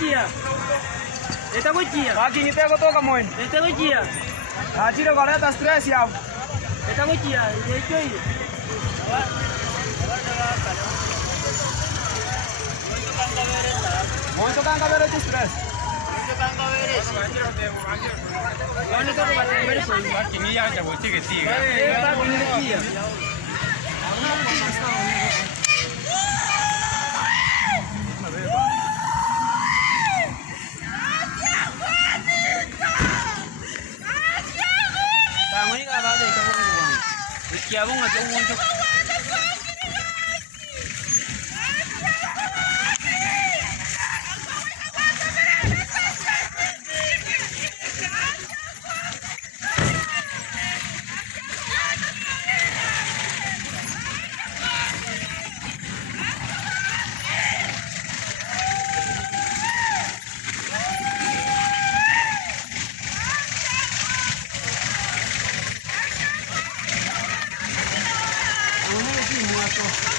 kuchia. Eta kuchia. Baki ngite kutoka moin. Eta kuchia. Achiro kaleta stress hapo. Eta kuchia. Hiyo hiyo. Monto kanga bere stress. Wani to kwa tembele kwa hiyo. Baki ni ya chabo chike tiga. Eta kuchia. Tangoy ka ba dito ko kuwan. Ikiya mo nga to mo. Ano na yung muato?